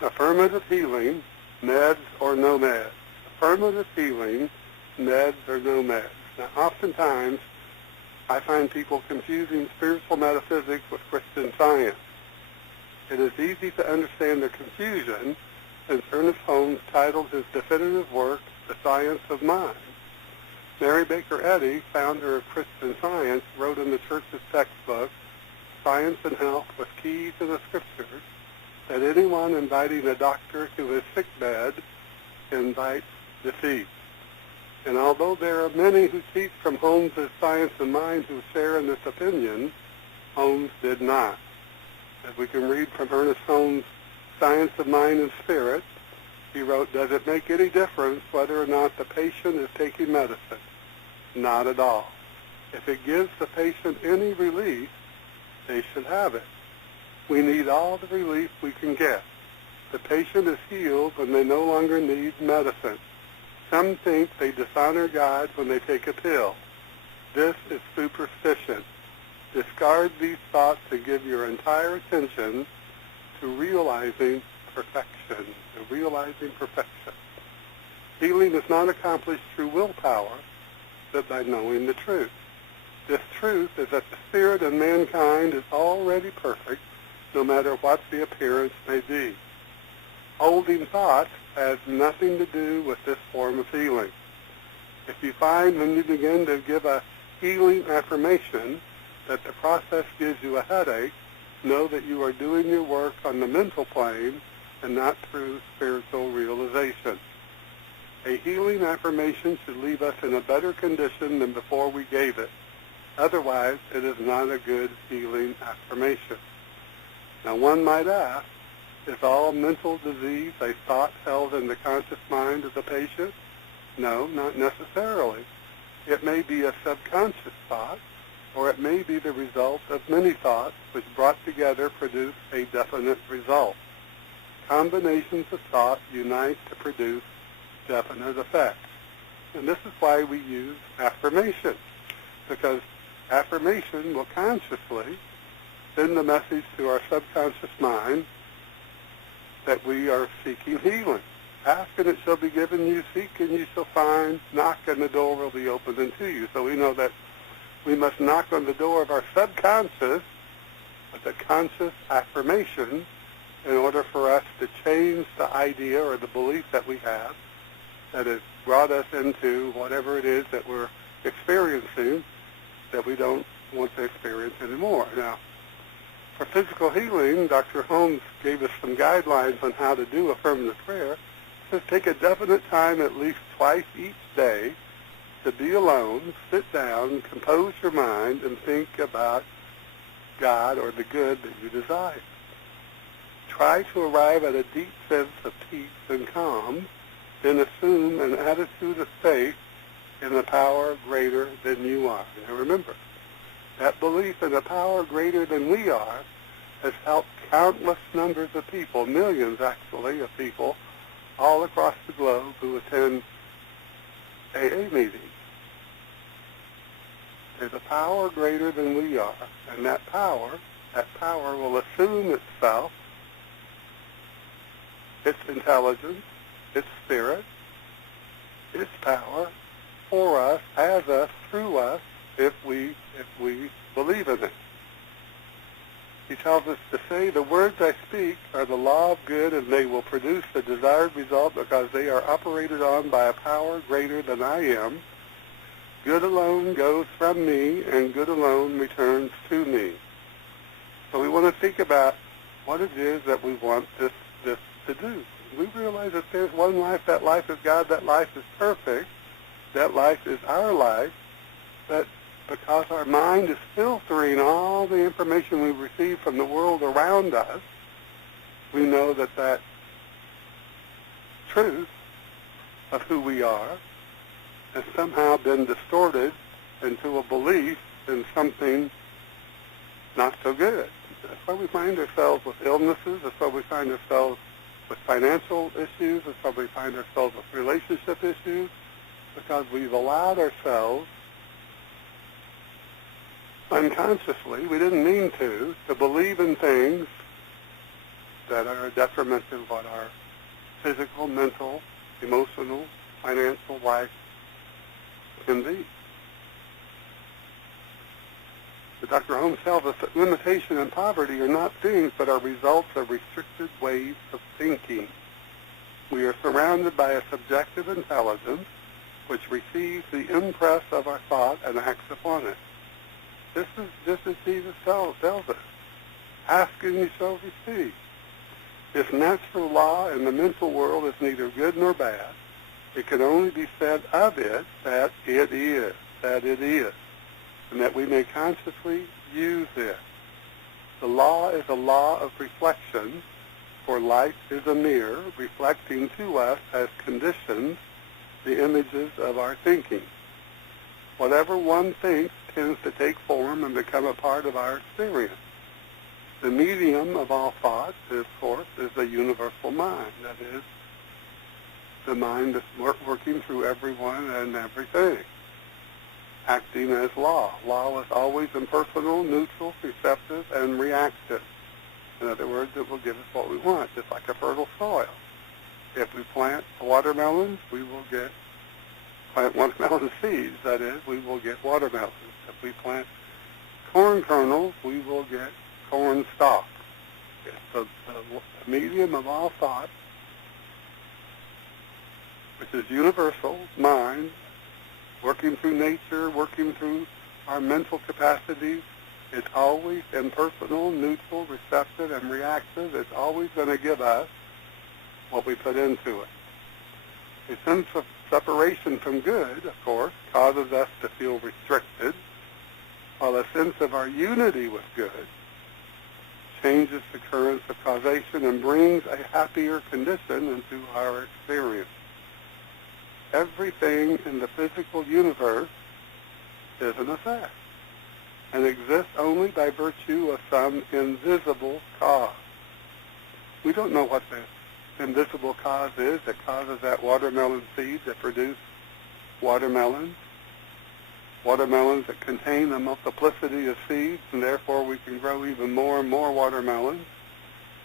Affirmative healing, meds or no meds. Affirmative healing, meds or no meds. Now, oftentimes, I find people confusing spiritual metaphysics with Christian Science. It is easy to understand the confusion since Ernest Holmes titled his definitive work, The Science of Mind. Mary Baker Eddy, founder of Christian Science, wrote in the church's textbook, Science and Health with Key to the Scriptures, that anyone inviting a doctor to his sickbed invites defeat. And although there are many who teach from Holmes' Science of Mind who share in this opinion, Holmes did not. As we can read from Ernest Holmes' Science of Mind and Spirit, he wrote, does it make any difference whether or not the patient is taking medicine? Not at all. If it gives the patient any relief, they should have it. We need all the relief we can get. The patient is healed when they no longer need medicine. Some think they dishonor God when they take a pill. This is superstition. Discard these thoughts and give your entire attention to realizing perfection. Healing is not accomplished through willpower, but by knowing the truth. This truth is that the spirit in mankind is already perfect, no matter what the appearance may be. Holding thoughts has nothing to do with this form of healing. If you find when you begin to give a healing affirmation that the process gives you a headache, know that you are doing your work on the mental plane and not through spiritual realization. A healing affirmation should leave us in a better condition than before we gave it. Otherwise, it is not a good healing affirmation. Now, one might ask, is all mental disease a thought held in the conscious mind of the patient? No, not necessarily. It may be a subconscious thought, or it may be the result of many thoughts which brought together produce a definite result. Combinations of thought unite to produce definite effects. And this is why we use affirmation, because affirmation will consciously send the message to our subconscious mind that we are seeking healing. Ask and it shall be given you, seek and you shall find, knock and the door will be opened unto you. So we know that we must knock on the door of our subconscious with a conscious affirmation in order for us to change the idea or the belief that we have that has brought us into whatever it is that we're experiencing that we don't want to experience anymore. Now, for physical healing, Dr. Holmes gave us some guidelines on how to do affirmative prayer. He says take a definite time at least twice each day to be alone, sit down, compose your mind, and think about God or the good that you desire. Try to arrive at a deep sense of peace and calm, then assume an attitude of faith in a power greater than you are. Now remember, that belief in a power greater than we are has helped countless numbers of people, millions actually of people, all across the globe who attend AA meetings. There's a power greater than we are, and that power will assume itself, its intelligence, its spirit, its power for us, as us, through us, if we believe in it. He tells us to say, the words I speak are the law of good, and they will produce the desired result because they are operated on by a power greater than I am. Good alone goes from me, and good alone returns to me. So we want to think about what it is that we want this to do. We realize that there's one life, that life is God, that life is perfect, that life is our life, but because our mind is filtering all the information we receive from the world around us, we know that that truth of who we are has somehow been distorted into a belief in something not so good. That's why we find ourselves with illnesses. That's why we find ourselves with financial issues. That's why we find ourselves with relationship issues, because we've allowed ourselves unconsciously, we didn't mean to believe in things that are a detriment to what our physical, mental, emotional, financial life can be. But Dr. Holmes tells us that limitation and poverty are not things but are results of restricted ways of thinking. We are surrounded by a subjective intelligence which receives the impress of our thought and acts upon it. This is Jesus tells us. Ask and you shall receive. This natural law in the mental world is neither good nor bad. It can only be said of it that it is, and that we may consciously use it. The law is a law of reflection, for light is a mirror reflecting to us as conditions the images of our thinking. Whatever one thinks tends to take form and become a part of our experience. The medium of all thought, of course, is the universal mind. That is, the mind that's working through everyone and everything, acting as law. Law is always impersonal, neutral, receptive, and reactive. In other words, it will give us what we want, just like a fertile soil. If we plant watermelons, we will plant watermelon seeds, that is, we will get watermelons. If we plant corn kernels, we will get corn stalk. It's the medium of all thought, which is universal, mind, working through nature, working through our mental capacities. It's always impersonal, neutral, receptive, and reactive. It's always going to give us what we put into it. A sense of separation from good, of course, causes us to feel restricted, while a sense of our unity with good changes the currents of causation and brings a happier condition into our experience. Everything in the physical universe is an effect and exists only by virtue of some invisible cause. We don't know what the invisible cause is that causes that watermelon seed to produce watermelons. Watermelons that contain a multiplicity of seeds, and therefore we can grow even more and more watermelons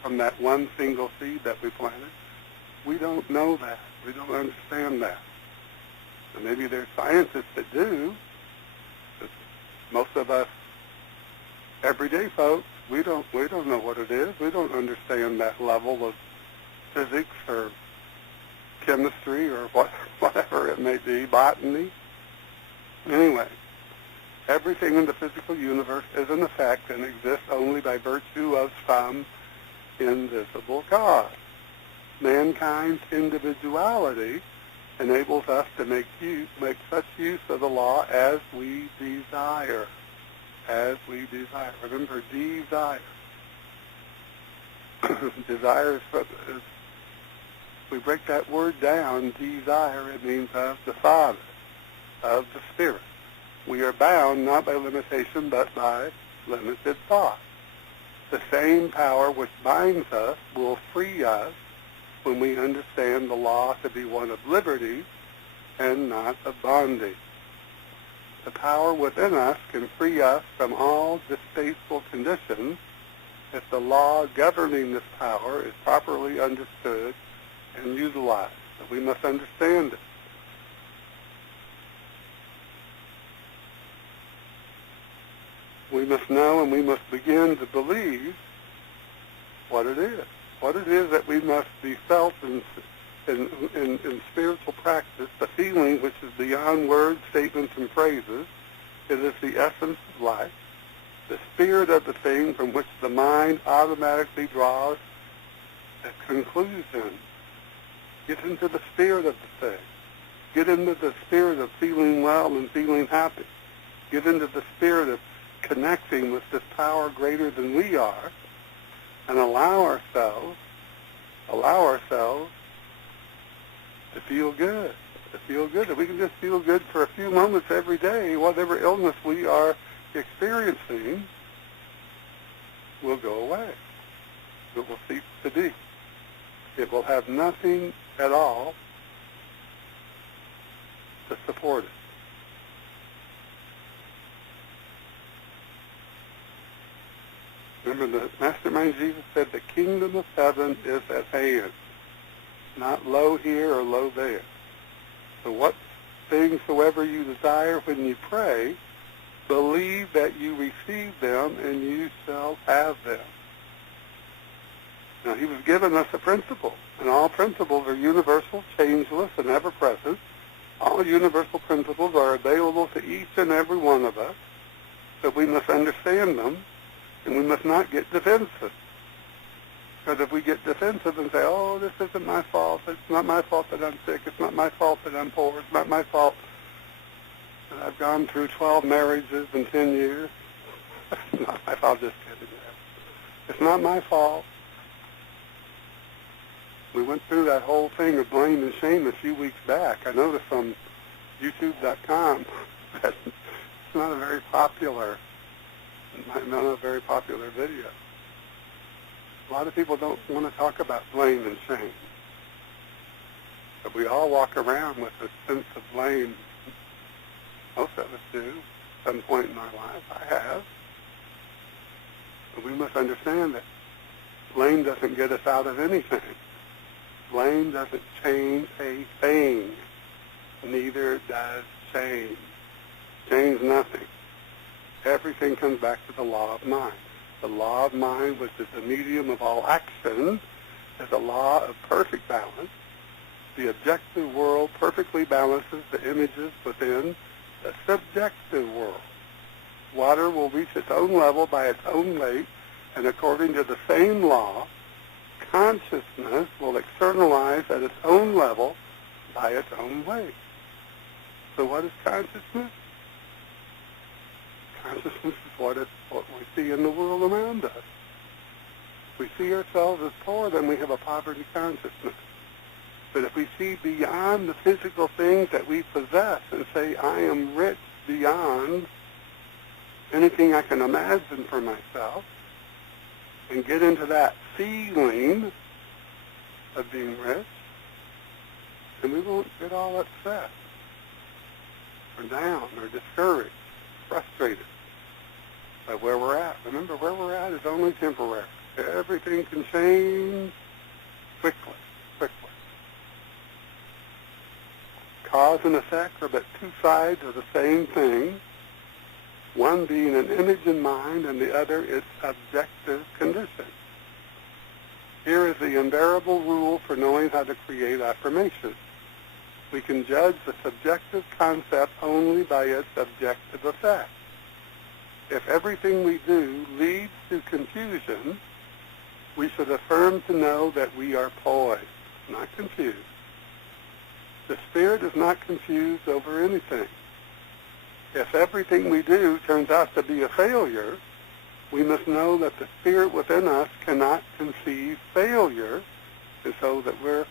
from that one single seed that we planted. We don't know that. We don't understand that. And maybe there's scientists that do, but most of us everyday folks, we don't know what it is. We don't understand that level of physics or chemistry or whatever it may be, botany. Anyway, everything in the physical universe is an effect and exists only by virtue of some invisible cause. Mankind's individuality enables us to make such use of the law as we desire. As we desire. Remember, desire. Desire is, we break that word down, desire, it means of the Father, of the Spirit. We are bound not by limitation, but by limited thought. The same power which binds us will free us when we understand the law to be one of liberty and not of bondage. The power within us can free us from all distasteful conditions if the law governing this power is properly understood and utilized. So we must understand it. We must know and we must begin to believe what it is. What it is that we must be felt in spiritual practice, the feeling which is beyond words, statements, and phrases. It is the essence of life, the spirit of the thing from which the mind automatically draws a conclusion. Get into the spirit of the thing. Get into the spirit of feeling well and feeling happy. Get into the spirit of connecting with this power greater than we are, and allow ourselves to feel good. If we can just feel good for a few moments every day, whatever illness we are experiencing will go away. It will cease to be. It will have nothing at all to support it. Remember, the Mastermind Jesus said the kingdom of heaven is at hand, not low here or low there. So what things soever you desire when you pray, believe that you receive them and you shall have them. Now, he was giving us a principle, and all principles are universal, changeless, and ever-present. All universal principles are available to each and every one of us, but we must understand them, and we must not get defensive. Because if we get defensive and say, oh, this isn't my fault, it's not my fault that I'm sick, it's not my fault that I'm poor, it's not my fault that I've gone through 12 marriages in 10 years. It's not my fault, just kidding. It's not my fault. We went through that whole thing of blame and shame a few weeks back. I noticed on YouTube.com that it's not a very popular video. A lot of people don't want to talk about blame and shame. But we all walk around with a sense of blame. Most of us do, at some point in our life. I have. But we must understand that blame doesn't get us out of anything. Blame doesn't change a thing. Neither does shame. Change nothing. Everything comes back to the law of mind. The law of mind, which is the medium of all action, is a law of perfect balance. The objective world perfectly balances the images within the subjective world. Water will reach its own level by its own weight, and according to the same law, consciousness will externalize at its own level by its own weight. So what is consciousness? Consciousness is what we see in the world around us. If we see ourselves as poor, then we have a poverty consciousness. But if we see beyond the physical things that we possess and say, I am rich beyond anything I can imagine for myself, and get into that feeling of being rich, then we won't get all upset or down or discouraged, frustrated by where we're at. Remember, where we're at is only temporary. Everything can change quickly. Cause and effect are but two sides of the same thing, one being an image in mind and the other its objective condition. Here is the invariable rule for knowing how to create affirmations. We can judge the subjective concept only by its objective effect. If everything we do leads to confusion, we should affirm to know that we are poised, not confused. The spirit is not confused over anything. If everything we do turns out to be a failure, we must know that the spirit within us cannot conceive failure, and so that we're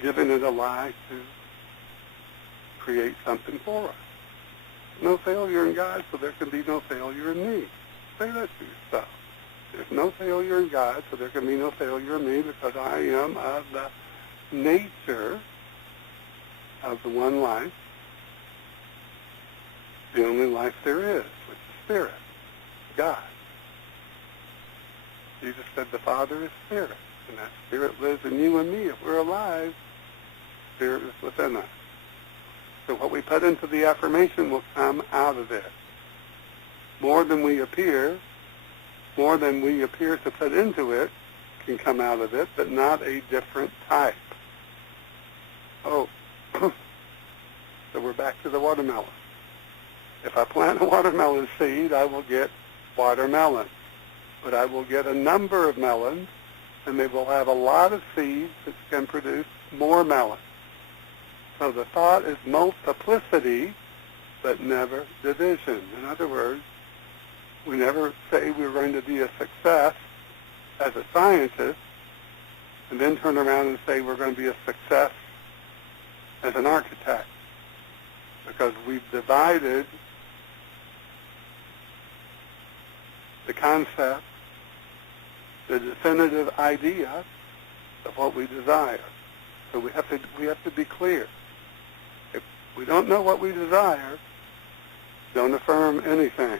giving it a lie to create something for us. No failure in God, so there can be no failure in me. Say that to yourself. There's no failure in God, so there can be no failure in me, because I am of the nature of the one life, the only life there is, which is Spirit, God. Jesus said the Father is Spirit, and that Spirit lives in you and me. If we're alive, Spirit is within us. So what we put into the affirmation will come out of it. More than we appear to put into it can come out of it, but not a different type. Oh, so we're back to the watermelon. If I plant a watermelon seed, I will get watermelon. But I will get a number of melons, and they will have a lot of seeds that can produce more melons. So the thought is multiplicity, but never division. In other words, we never say we're going to be a success as a scientist, and then turn around and say we're going to be a success as an architect, because we've divided the concept, the definitive idea of what we desire. So we have to be clear. If we don't know what we desire, don't affirm anything.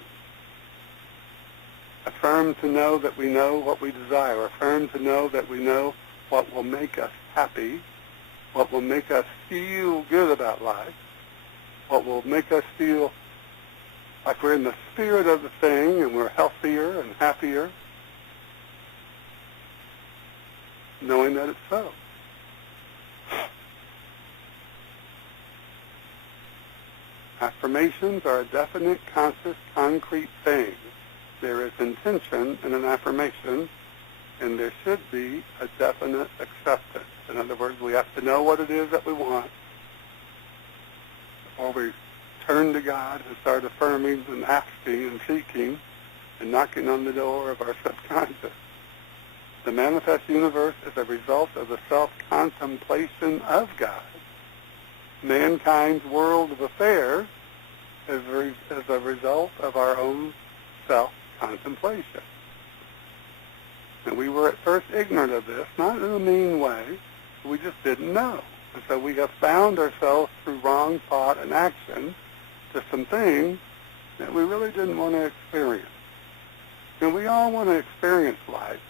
Affirm to know that we know what we desire. Affirm to know that we know what will make us happy, what will make us feel good about life, what will make us feel like we're in the spirit of the thing and we're healthier and happier, knowing that it's so. Affirmations are a definite, conscious, concrete thing. There is intention in an affirmation, and there should be a definite acceptance. In other words, we have to know what it is that we want before we turn to God and start affirming and asking and seeking and knocking on the door of our subconscious. The manifest universe is a result of the self-contemplation of God. Mankind's world of affairs is a result of our own self-contemplation. And we were at first ignorant of this, not in a mean way, we just didn't know. And so we have found ourselves through wrong thought and action to some things that we really didn't want to experience. And we all want to experience life.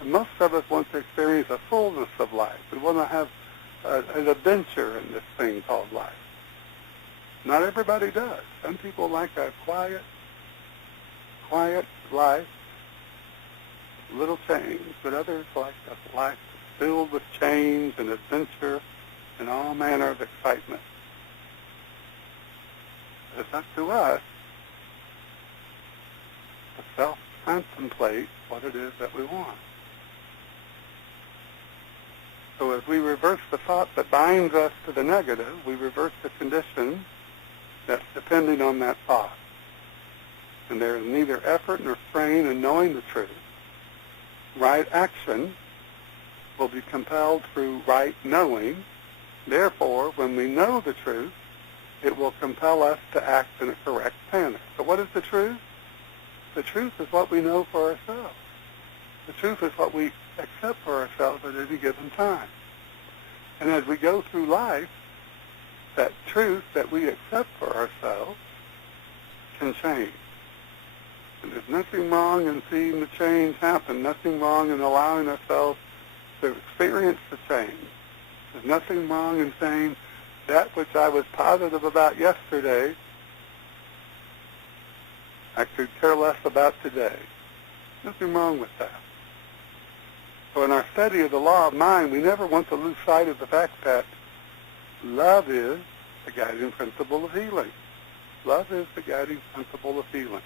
And most of us want to experience a fullness of life. We want to have an adventure in this thing called life. Not everybody does. Some people like a quiet life, little change, but others like a life filled with change and adventure and all manner of excitement. It's up to us to self-contemplate what it is that we want. So as we reverse the thought that binds us to the negative, we reverse the condition that's depending on that thought. And there is neither effort nor strain in knowing the truth. Right action will be compelled through right knowing. Therefore, when we know the truth, it will compel us to act in a correct manner. So what is the truth? The truth is what we know for ourselves. The truth is what we accept for ourselves at any given time. And as we go through life, that truth that we accept for ourselves can change. And there's nothing wrong in seeing the change happen, nothing wrong in allowing ourselves to experience the change. There's nothing wrong in saying that which I was positive about yesterday, I could care less about today. Nothing wrong with that. So in our study of the law of mind, we never want to lose sight of the fact that love is the guiding principle of healing. Love is the guiding principle of healing.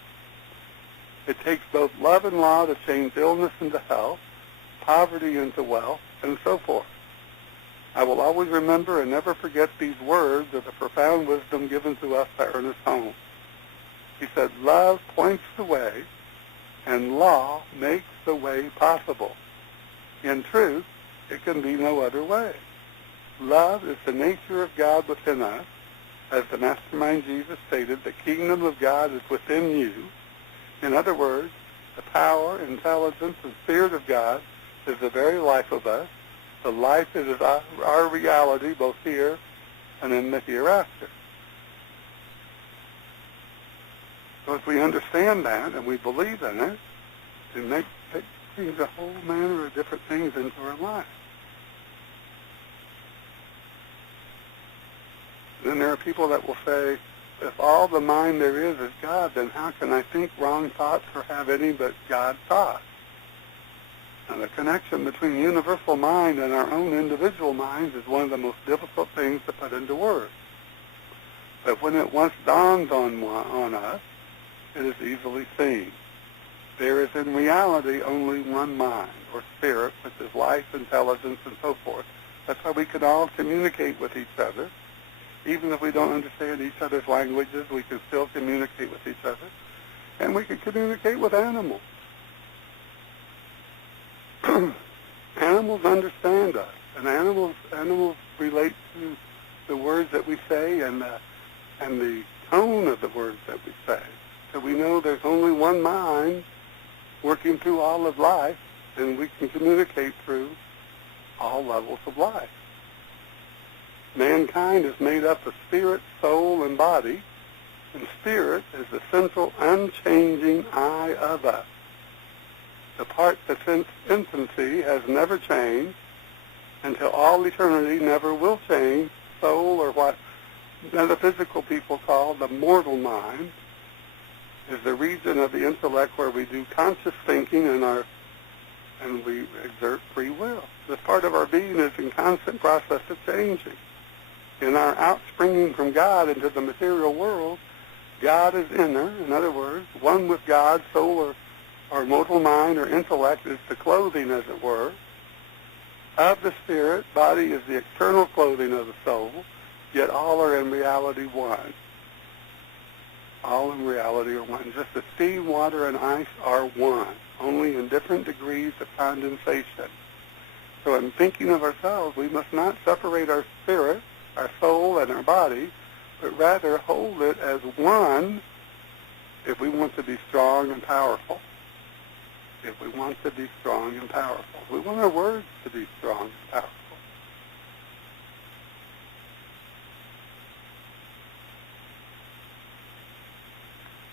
It takes both love and law to change illness into health, poverty into wealth, and so forth. I will always remember and never forget these words of the profound wisdom given to us by Ernest Holmes. He said, love points the way, and law makes the way possible. In truth, it can be no other way. Love is the nature of God within us. As the Mastermind Jesus stated, the kingdom of God is within you. In other words, the power, intelligence, and spirit of God is the very life of us. The life that is our reality, both here and in the hereafter. So if we understand that and we believe in it, it brings a whole manner of different things into our life. Then there are people that will say, if all the mind there is God, then how can I think wrong thoughts or have any but God thoughts? And the connection between universal mind and our own individual minds is one of the most difficult things to put into words. But when it once dawns on us, it is easily seen. There is in reality only one mind, or spirit, which is life, intelligence, and so forth. That's why we can all communicate with each other. Even if we don't understand each other's languages, we can still communicate with each other. And we can communicate with animals. Animals understand us, and animals relate to the words that we say and the tone of the words that we say. So we know there's only one mind working through all of life, and we can communicate through all levels of life. Mankind is made up of spirit, soul, and body, and spirit is the central, unchanging I of us. the part that since infancy has never changed, until all eternity never will change, soul, or what metaphysical people call the mortal mind, is the region of the intellect where we do conscious thinking and we exert free will. This part of our being is in constant process of changing. In our outspringing from God into the material world, God is inner. In other words, one with God, soul or mortal mind or intellect is the clothing, as it were, of the spirit. Body is the external clothing of the soul, yet all are in reality one. All in reality are one. Just as steam, water, and ice are one, only in different degrees of condensation. So in thinking of ourselves, we must not separate our spirit, our soul, and our body, but rather hold it as one if we want to be strong and powerful. If we want to be strong and powerful. We want our words to be strong and powerful.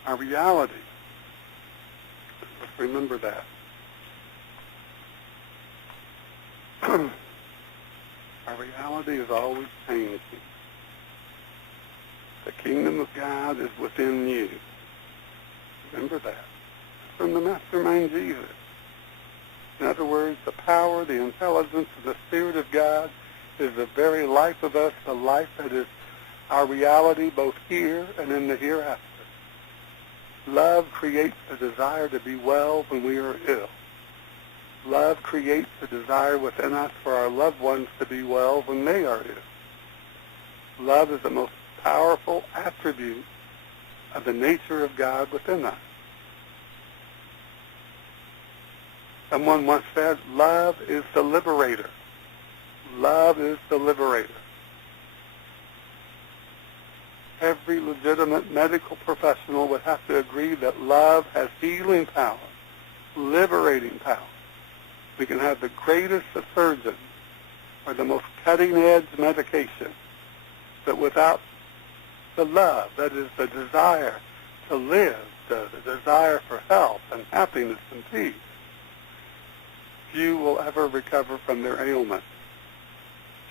Our reality, let's remember that. Our reality is always changing. The kingdom of God is within you. Remember that. From the mastermind Jesus. In other words, the power, the intelligence of the Spirit of God is the very life of us, the life that is our reality both here and in the hereafter. Love creates the desire to be well when we are ill. Love creates the desire within us for our loved ones to be well when they are ill. Love is the most powerful attribute of the nature of God within us. Someone once said, love is the liberator. Love is the liberator. Every legitimate medical professional would have to agree that love has healing power, liberating power. We can have the greatest of surgeons or the most cutting-edge medication, but without the love, that is the desire to live, the desire for health and happiness and peace, few will ever recover from their ailments.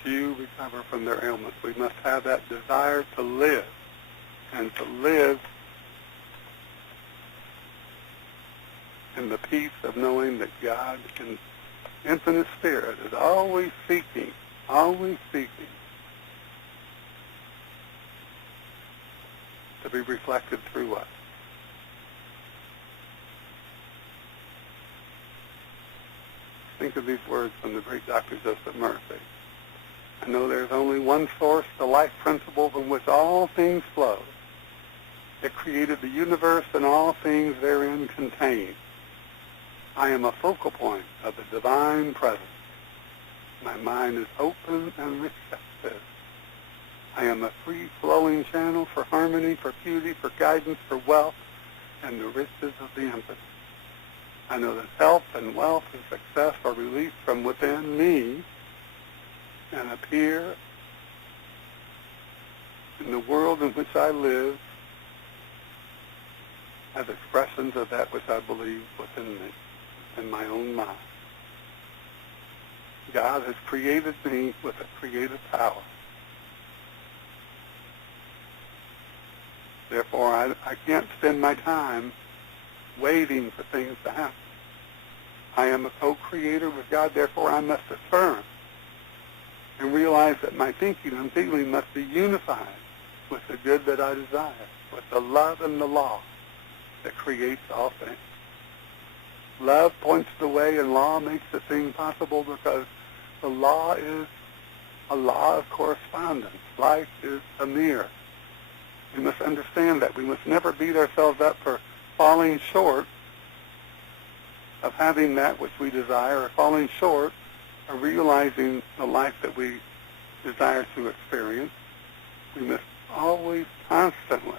Few recover from their ailments. We must have that desire to live, and to live in the peace of knowing that God, in infinite spirit, is always seeking to be reflected through us. Think of these words from the great Dr. Joseph Murphy. I know there's only one source, the life principle from which all things flow. It created the universe and all things therein contained. I am a focal point of the divine presence. My mind is open and receptive. I am a free-flowing channel for harmony, for beauty, for guidance, for wealth, and the riches of the infinite. I know that health and wealth and success are released from within me and appear in the world in which I live as expressions of that which I believe within me, in my own mind. God has created me with a creative power. Therefore, I can't spend my time waiting for things to happen. I am a co-creator with God, therefore I must affirm and realize that my thinking and feeling must be unified with the good that I desire, with the love and the law that creates all things. Love points the way and law makes the thing possible because the law is a law of correspondence. Life is a mirror. We must understand that. We must never beat ourselves up for falling short of having that which we desire, or falling short of realizing the life that we desire to experience. We must always, constantly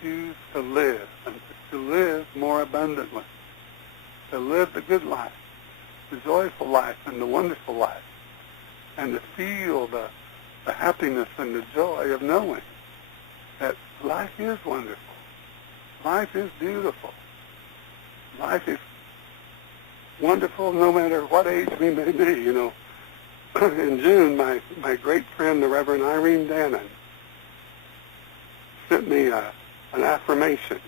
choose to live, and to live more abundantly, to live the good life, the joyful life, and the wonderful life, and to feel the happiness and the joy of knowing that life is wonderful. Life is beautiful. Life is wonderful no matter what age we may be, you know. In June, my great friend, the Reverend Irene Dannon, sent me an affirmation.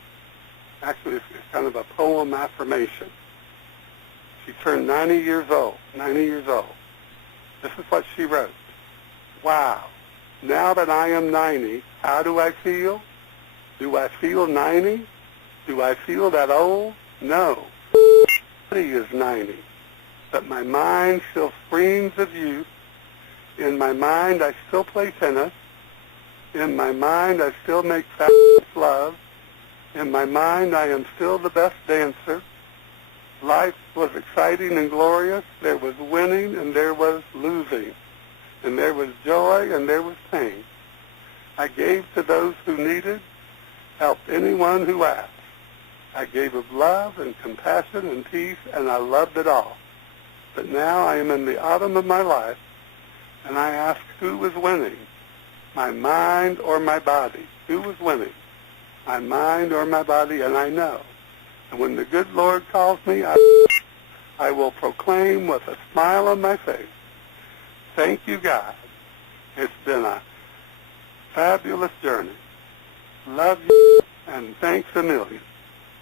Actually, it's kind of a poem affirmation. She turned 90 years old, 90 years old. This is what she wrote. Wow, now that I am 90, how do I feel? Do I feel 90? Do I feel that old? No. My body is 90, but my mind still screams of youth. In my mind, I still play tennis. In my mind, I still make fabulous love. In my mind, I am still the best dancer. Life was exciting and glorious. There was winning and there was losing. And there was joy and there was pain. I gave to those who needed, helped anyone who asked. I gave of love and compassion and peace, and I loved it all. But now I am in the autumn of my life, and I ask who was winning, my mind or my body? Who was winning, my mind or my body? And I know. And when the good Lord calls me, I will proclaim with a smile on my face, thank you, God. It's been a fabulous journey. Love you, and thanks a million.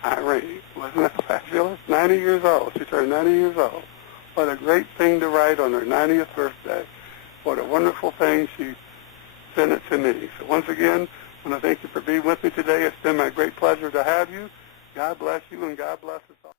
Irene, wasn't that fabulous? 90 years old. She turned 90 years old. What a great thing to write on her 90th birthday. What a wonderful thing. She sent it to me. So once again, I want to thank you for being with me today. It's been my great pleasure to have you. God bless you, and God bless us all.